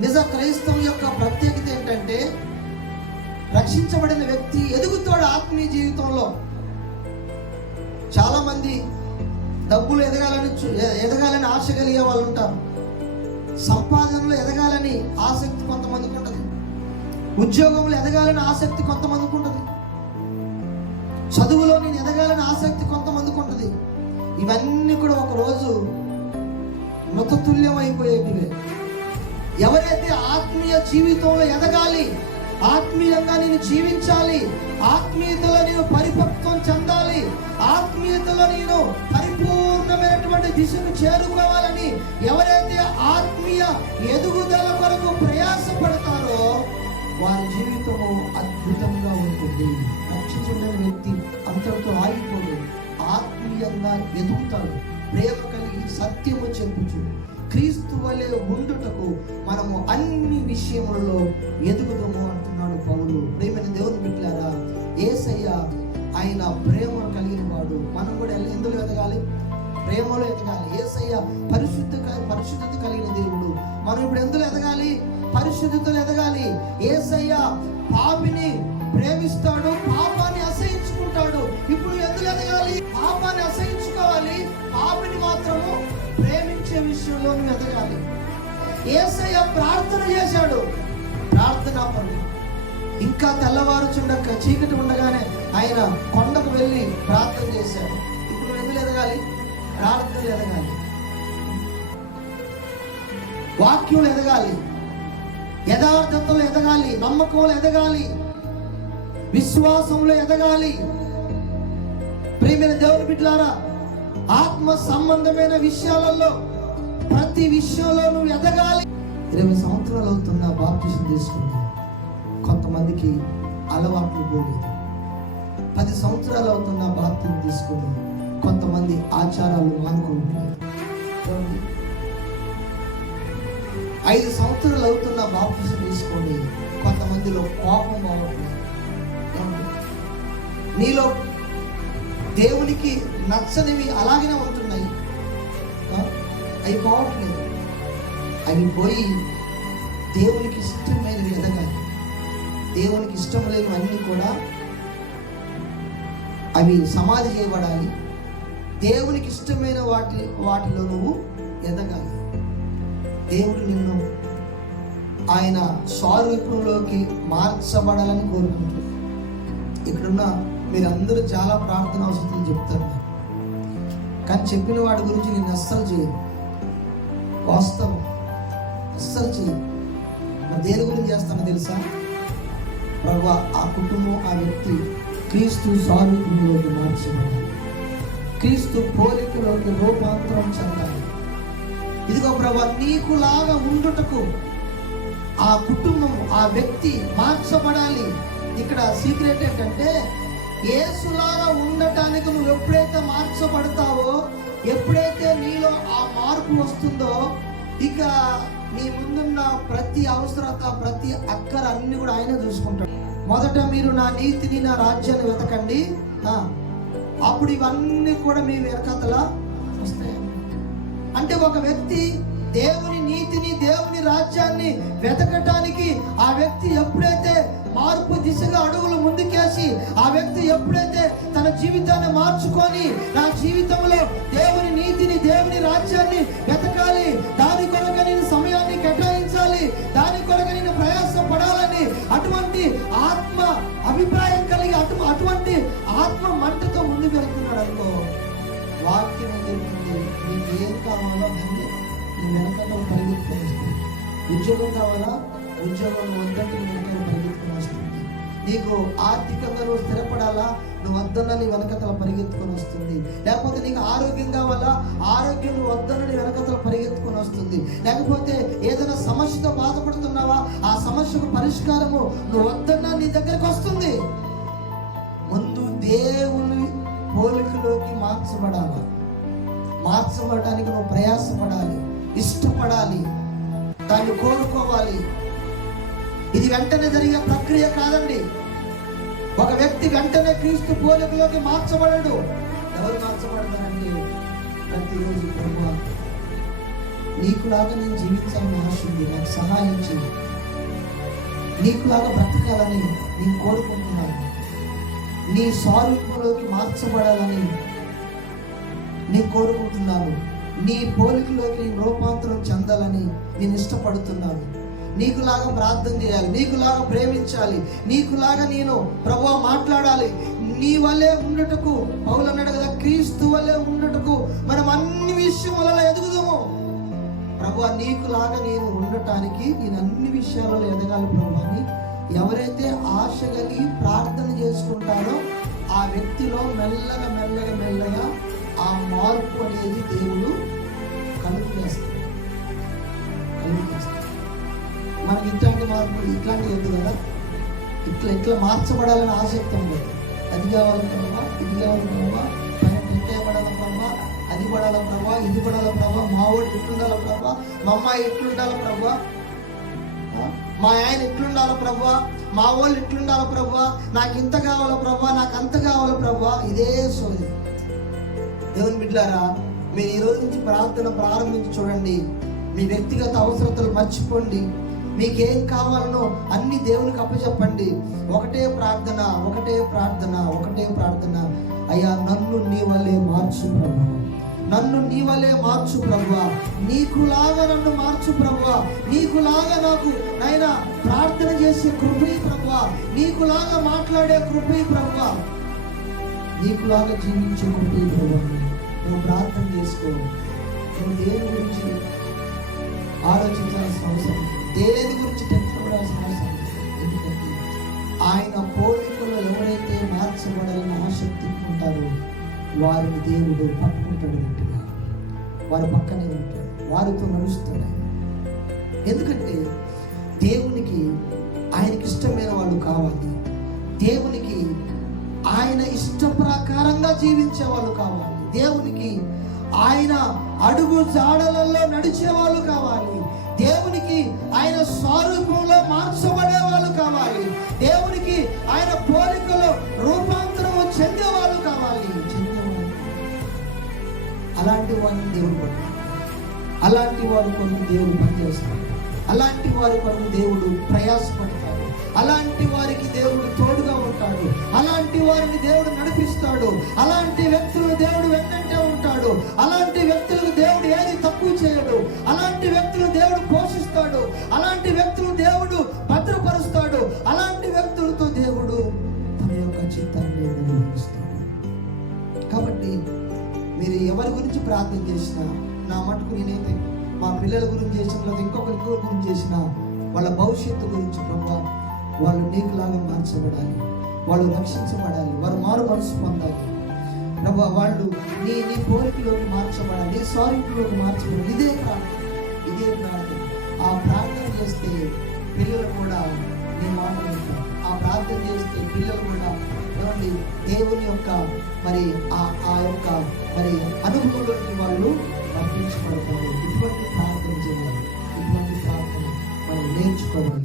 నిజ క్రైస్తవం యొక్క ప్రత్యేకత ఏంటంటే రక్షించబడిన వ్యక్తి ఎదుగుతాడు ఆత్మీయ జీవితంలో. చాలా మంది డబ్బులు ఎదగాలని ఎ- ఎదగాలని ఆశ కలిగే వాళ్ళు ఉంటారు. సంపాదనలో ఎదగాలని ఆసక్తి కొంతమందికి ఉంటుంది. ఉద్యోగంలో ఎదగాలని ఆసక్తి కొంతమందికి ఉంటుంది. చదువులో నేను ఎదగాలని ఆసక్తి కొంతమందికి ఉంటుంది. ఇవన్నీ కూడా ఒకరోజు మృతతుల్యం అయిపోయేటివే. ఎవరైతే ఆత్మీయ జీవితంలో ఎదగాలి ఆత్మీయంగా నేను జీవించాలి ఆత్మీయతలో నేను పరిపక్వం చెందాలి ఆత్మీయతలో నేను పరిపూర్ణమైనటువంటి దిశకు చేరుకోవాలని ఎవరైతే ఆత్మీయ ఎదుగుదల కొరకు ప్రయాసపడతారో వారి జీవితము అద్భుతంగా ఉంటుంది. రక్షించబడిన వ్యక్తి అంతటితో ఆగిపోడు. ఆత్మీయంగా ఎదుగుతాడు. ప్రేమ కలిగి సత్యము చెప్పుచు. క్రీస్తు వలె ఉండుటకు మనము అన్ని విషయములలో ఎదుగుదాము అంటున్నాడు పౌలు. ప్రేమైన దేవుని బిడ్డారా ఏసయ్య ఆయన ప్రేమను కలిగిన వాడు మనం కూడా ఎందులో ఎదగాలి? ప్రేమలో ఎదగాలి. ఏసయ్య పరిశుద్ధ పరిశుద్ధత కలిగిన దేవుడు. మనం ఇప్పుడు ఎందులో ఎదగాలి? పరిశుద్ధతలు ఎదగాలి. ఏసయ్య పాపిని ప్రేమిస్తాడు విషయంలో నువ్వు ఎదగాలి. ఏసయ్య ప్రార్థన చేశాడు. ప్రార్థనా పనులు ఇంకా తెల్లవారుచుండక చీకటి ఉండగానే ఆయన కొండకు వెళ్ళి ప్రార్థన చేశాడు. ఇప్పుడు ఎందుకు ఎదగాలి? ప్రార్థనలు ఎదగాలి. వాక్యులు ఎదగాలి. యథార్థతలు ఎదగాలి. నమ్మకంలో ఎదగాలి. విశ్వాసంలో ఎదగాలి. ప్రియమైన దేవుని బిడ్డలారా ఆత్మ సంబంధమైన విషయాలలో ప్రతి విషయంలో నువ్వు ఎదగాలి. ఇరవై సంవత్సరాలు అవుతున్న బాప్టిజం తీసుకుంది కొంతమందికి అలవాట్లు పోలేదు. పది సంవత్సరాలు అవుతున్న బాప్తిని తీసుకుని కొంతమంది ఆచారాలు మానుకుంటున్నారు. ఐదు సంవత్సరాలు అవుతున్న బాప్తిజం తీసుకొని కొంతమందిలో కోపం పోవట్లేదు నీలో దేవునికి నచ్చనివి అలాగనే ఉంటుంది అవి పోవట్లేదు అవి పోయి దేవునికి ఇష్టమైన ఎదగాలి దేవునికి ఇష్టం లేనివన్నీ కూడా అవి సమాధి చేయబడాలి. దేవునికి ఇష్టమైన వాటి వాటిలో నువ్వు ఎదగాలి. దేవుడు నిన్ను ఆయన స్వరూపంలోకి మార్చబడాలని కోరుకుంటున్నాడు. ఇక్కడున్న మీరందరూ చాలా ప్రార్థన అవసరం చెప్తారు. కానీ చెప్పిన వాడి గురించి నేను అస్సలు చేయను. వాస్తవం. అస్సలు చేయను దేని గురించి చేస్తానో తెలుసా? ప్రభు ఆ కుటుంబం ఆ వ్యక్తి క్రీస్తు స్వారూపంలోకి మార్చబడాలి క్రీస్తు పోలికలోకి రూపాంతరం చెందాలి ఇదిగో ప్రభు నీకులాగా ఉండుటకు ఆ కుటుంబం ఆ వ్యక్తి మార్చబడాలి. ఇక్కడ సీక్రెట్ ఏంటంటే ఏసులాగా ఉండటానికి నువ్వు ఎప్పుడైతే మార్చబడతావో ఎప్పుడైతే నీలో ఆ మార్పు వస్తుందో ఇక నీ ముందున్న ప్రతి అవసరత ప్రతి అక్కర అన్ని కూడా ఆయన చూసుకుంటాడు. మొదట మీరు నా నీతిని నా రాజ్యాన్ని వెతకండి. అప్పుడు ఇవన్నీ కూడా మీ వెనకతలా వస్తాయి. అంటే ఒక వ్యక్తి దేవుని రాజ్యాన్ని వెతకటానికి ఆ వ్యక్తి ఎప్పుడైతే మార్పు దిశగా అడుగులు ముందుకేసి ఆ వ్యక్తి ఎప్పుడైతే తన జీవితాన్ని మార్చుకొని నా జీవితంలో దేవుని నీతిని దేవుని రాజ్యాన్ని వెతకాలి దాని కొరకు నేను సమయాన్ని కేటాయించాలి దాని కొరకు నేను ప్రయాస పడాలని అటువంటి ఆత్మ అభిప్రాయం కలిగి అటు అటువంటి ఆత్మ మంటతో ముందుకు వెళ్తున్నాడు అనుకో వాక్యం ఏం నీకు ఏం కావాలో నీ పరిగెత్తుకొని వస్తుంది ఉద్యోగం కావాలా? ఉద్యోగం వద్దంటే నేను పరిగెత్తుకుని వస్తుంది నీకు ఆర్థికంగా నువ్వు స్థిరపడాలా? నువ్వు వద్దన్న నీ వెనకతల పరిగెత్తుకొని వస్తుంది. లేకపోతే నీకు ఆరోగ్యం కావాలా? ఆరోగ్యం నువ్వు వద్దన్న నీ వెనకతల పరిగెత్తుకొని వస్తుంది. లేకపోతే ఏదైనా సమస్యతో బాధపడుతున్నావా? ఆ సమస్యకు పరిష్కారము నువ్వు వద్దన్న నీ దగ్గరకు వస్తుంది. ముందు దేవుని పోలికలోకి మార్చబడాలి. మార్చబడడానికి నువ్వు ప్రయాసపడాలి. ఇష్టపడాలి. దాన్ని కోరుకోవాలి ఇది వెంటనే జరిగే ప్రక్రియ కాదండి. ఒక వ్యక్తి వెంటనే క్రీస్తు పోలికలోకి మార్చబడడు. ఎవరు మార్చబడతారండి? ప్రతిరోజు ప్రభు నీకులాగా నేను జీవించాలని ఆశ ఉంది నాకు సహాయం చేయి నీకులాగా బ్రతకాలని నేను కోరుకుంటున్నాను. నీ స్వరూపంలోకి మార్చబడాలని నేను కోరుకుంటున్నాను. నీ పోలికలోకి నేను రూపాంతరం చెందాలని నేను ఇష్టపడుతున్నాను. నీకులాగా ప్రార్థన చేయాలి నీకులాగా ప్రేమించాలి నీకులాగా నేను ప్రభు మాట్లాడాలి. నీ వల్లే ఉండటకు పౌలు అన్నాడు కదా క్రీస్తు వల్లే ఉండటకు మనం అన్ని విషయములలో ఎదుగుదాము. ప్రభు నీకులాగా నేను ఉండటానికి నేను అన్ని విషయాలలో ఎదగాలి ప్రభు అని ఎవరైతే ఆశ కలిగి ప్రార్థన చేసుకుంటారో ఆ వ్యక్తిలో మెల్లగా మెల్లగా మెల్లగా ఆ మార్పు అనేది దేవుడు కలుగు చేస్తాడు. మనకి ఇట్లాంటి మార్పు ఇట్లాంటి వద్దు కదా? ఇట్లా ఇట్లా మార్చబడాలని ఆసక్తి లేదు అది కావాలి ఇది కావాలి పైన టెంకాయ పడాల ప్రభావ అది పడాల ప్రభా ఇది పడాల ప్రభా మా వాడు ఎట్లుండాల ప్రభావ మా అమ్మాయి ఎట్లుండాల ప్రభావ మా ఆయన ఎట్లుండాల ప్రభా? మా వాళ్ళు ఎట్లుండాల ప్రభా? నాకు ఇంత కావాల ప్రభా నాకు అంత కావాల ప్రభా? ఇదే సోది. దేవుని బిడ్డారా మీరు ఈ రోజు నుంచి ప్రార్థన ప్రారంభించి చూడండి. మీ వ్యక్తిగత అవసరతలు మర్చిపోండి. మీకేం కావాలనో అన్ని దేవునికి అప్పచెప్పండి. ఒకటే ప్రార్థన ఒకటే ప్రార్థన ఒకటే ప్రార్థన. అయ్యా నన్ను నీ వల్లే మార్చు ప్రభు. నన్ను నీ వల్లే మార్చు ప్రభు. నీకులాగా నన్ను మార్చు ప్రభు. నీకులాగా నాకు నైనా ప్రార్థన చేసే కృపి ప్రభు. నీకులాగా మాట్లాడే కృపి ప్రభు. నీకులాగా జీవించే కృపి ప్రభు. ఆలోచించాల్సిన అవసరం దేని గురించి టెన్షన్ పడాల్సిన అవసరం ఎందుకంటే ఆయన కోరికలు ఎవరైతే మార్చబడాలని ఆసక్తి ఉంటారో వారిని దేవుడు పట్టుకుంటాడు గట్టిగా. వారి పక్కనే ఉంటాడు వారితో నడుస్తాడు ఆయన. ఎందుకంటే దేవునికి ఆయనకి ఇష్టమైన వాళ్ళు కావాలి. దేవునికి ఆయన ఇష్ట ప్రకారంగా జీవించే వాళ్ళు కావాలి. దేవునికి ఆయన అడుగు జాడలలో నడిచే వాళ్ళు కావాలి. దేవునికి ఆయన స్వరూపంలో మార్చబడే వాళ్ళు కావాలి. దేవునికి ఆయన పోలికలో రూపాంతరం చెందే వాళ్ళు కావాలి. చెందేవాళ్ళు అలాంటి వారిని దేవుడు అలాంటి వారి కొరకు దేవుడు పనిచేస్తాడు. అలాంటి వారి కొరకు దేవుడు ప్రయాసపడతాడు. అలాంటి వారికి దేవుడు తోడుగా ఉంటాడు. అలాంటి వారిని దేవుడు నడిపిస్తాడు. అలాంటి వ్యక్తులు దేవుడు వెన్నంటే ఉంటాడు. అలాంటి వ్యక్తులకు దేవుడు ఏది తక్కువ చేయడు. అలాంటి వ్యక్తులు దేవుడు పోషిస్తాడు. అలాంటి వ్యక్తులు దేవుడు భద్రపరుస్తాడు. అలాంటి వ్యక్తులతో దేవుడు తన యొక్క చిత్తాన్ని నిర్వహిస్తాడు. కాబట్టి మీరు ఎవరి గురించి ప్రార్థన చేసినా నా మటుకు నేనైతే మా పిల్లల గురించి చేసిన లేదా ఇంకొకరి గురించి చేసిన వాళ్ళ భవిష్యత్తు గురించి ప్రభావం వాళ్ళు నీకులాగా మార్చబడాలి. వాళ్ళు రక్షించబడాలి. వారు మారు మనసు పొందాలి. ప్రభా వాళ్ళు నీ నీ కోరికలోకి మార్చబడాలి. నీ సారీలోకి మార్చబడాలి. ఇదే ప్రార్థన. ఇదే ప్రార్థన. ఆ ప్రార్థన చేస్తే పిల్లలు కూడా నీ మాట ఆ ప్రార్థన చేస్తే పిల్లలు కూడా ఏమండి? దేవుని యొక్క మరి ఆ ఆ యొక్క మరి అనుభవంలోకి వాళ్ళు పంపించబడతారు ఇటువంటి ప్రార్థన చేయాలి. ఇటువంటి ప్రార్థన మనం నేర్చుకోవాలి.